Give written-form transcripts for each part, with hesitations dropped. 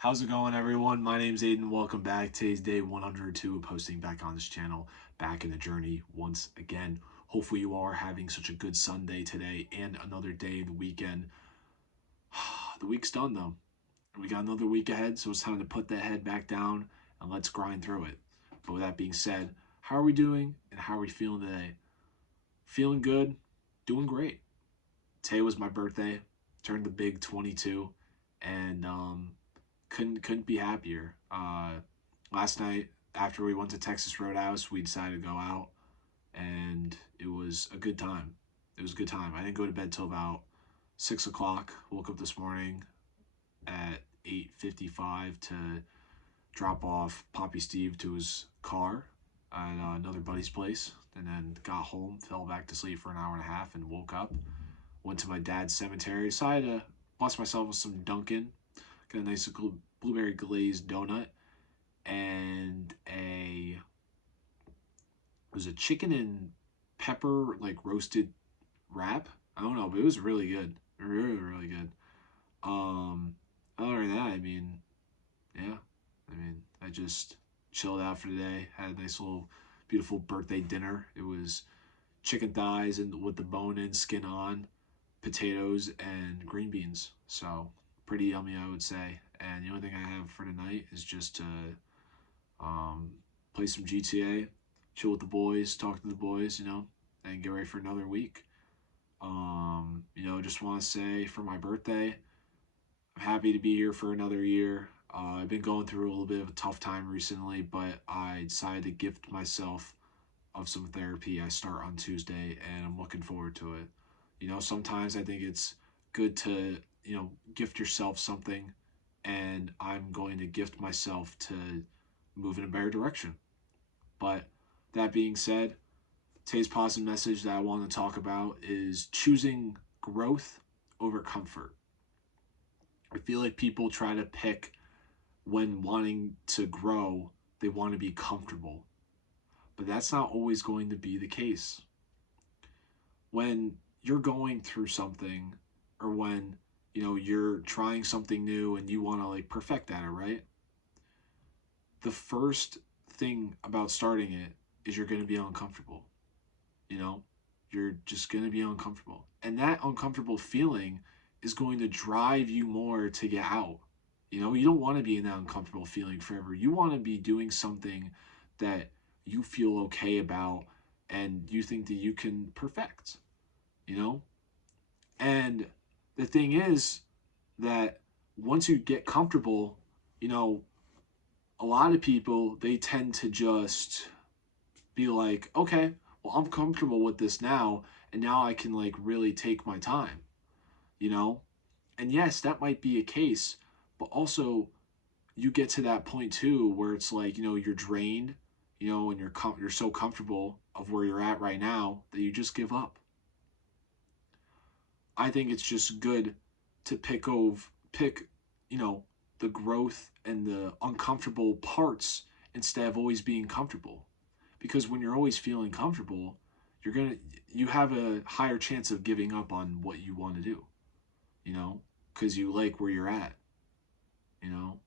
How's it going, everyone? My name's Aiden. Welcome back. Today's day 102 of posting back on this channel, back in the journey once again. Hopefully, you all are having such a good Sunday today and another day in the weekend. The week's done, though. We got another week ahead, so it's time to put that head back down and let's grind through it. But with that being said, how are we doing and how are we feeling today? Feeling good, doing great. Today was my birthday, turned the big 22, and couldn't be happier. Last night after we went to Texas Roadhouse, we decided to go out, and it was a good time. It was a good time. I didn't go to bed till about 6 o'clock. Woke up this morning at 8:55 to drop off Poppy Steve to his car at another buddy's place, and then got home, fell back to sleep for an hour and a half, and woke up. Went to my dad's cemetery. Decided to bless myself with some Dunkin'. Got a nice blueberry glazed donut and it was a chicken and pepper like roasted wrap. I don't know, but it was really good. Really good. Um, Other than that, yeah. I just chilled out for the day. Had a nice little beautiful birthday dinner. It was chicken thighs and with the bone in, skin on, potatoes and green beans. So pretty yummy, I would say. And the only thing I have for tonight is just to um, play some GTA, chill with the boys, talk to the boys, and get ready for another week. Just want to say for my birthday, I'm happy to be here for another year. I've been going through a little bit of a tough time recently, but I decided to gift myself of some therapy. I start on Tuesday, and I'm looking forward to it. Sometimes I think it's good to, gift yourself something, and I'm going to gift myself to move in a better direction. But that being said, today's positive message that I want to talk about is choosing growth over comfort. I feel like people try to pick when wanting to grow, they want to be comfortable. But that's not always going to be the case. When you're going through something or when you're trying something new and you want to like perfect at it, right? The first thing about starting it is you're going to be uncomfortable. you know you're just going to be uncomfortable, and that uncomfortable feeling is going to drive you more to get out. You don't want to be in that uncomfortable feeling forever. You want to be doing something that you feel okay about and you think that you can perfect you know and the thing is that once you get comfortable, you know a lot of people, they tend to just be like, okay, well, I'm comfortable with this now, and now I can like really take my time, you know? And yes, that might be a case, but also you get to that point too where it's like, you're drained, and you're so comfortable of where you're at right now that you just give up. I think it's just good to pick, you know, the growth and the uncomfortable parts instead of always being comfortable. Because when you're always feeling comfortable, you're gonna you have a higher chance of giving up on what you want to do, you know, because you like where you're at,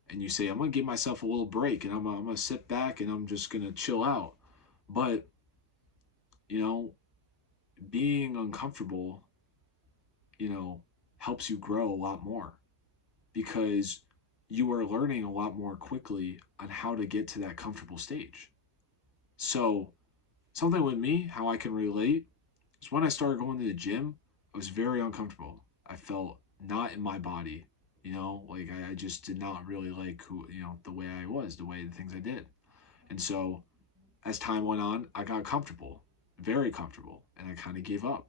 and you say, I'm gonna give myself a little break and I'm gonna sit back and I'm just gonna chill out. But, you know, being uncomfortable, you know, helps you grow a lot more because you are learning a lot more quickly on how to get to that comfortable stage. So, something with me, how I can relate, is when I started going to the gym, I was very uncomfortable. I felt not in my body, like I just did not really like the way I was, the way the things I did. And so as time went on, I got comfortable, very comfortable, and I kind of gave up.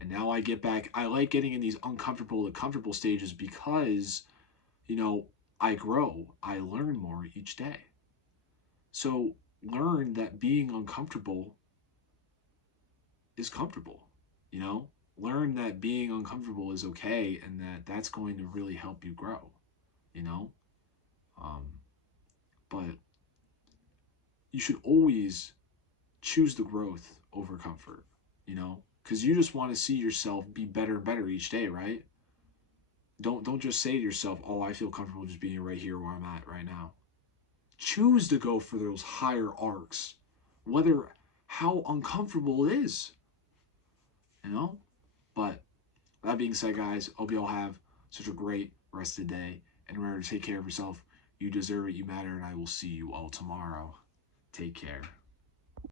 And now I get back. I like getting in these uncomfortable to comfortable stages because, you know, I grow, I learn more each day. So learn that being uncomfortable is comfortable, you know? Learn that being uncomfortable is okay and that that's going to really help you grow, you know? Um, but you should always choose the growth over comfort, Because you just want to see yourself be better and better each day, right? Don't just say to yourself, "Oh, I feel comfortable just being right here where I'm at right now." Choose to go for those higher arcs, whether how uncomfortable it is, you know? But that being said, guys, hope you all have such a great rest of the day. And remember to take care of yourself. You deserve it, you matter, and I will see you all tomorrow. Take care.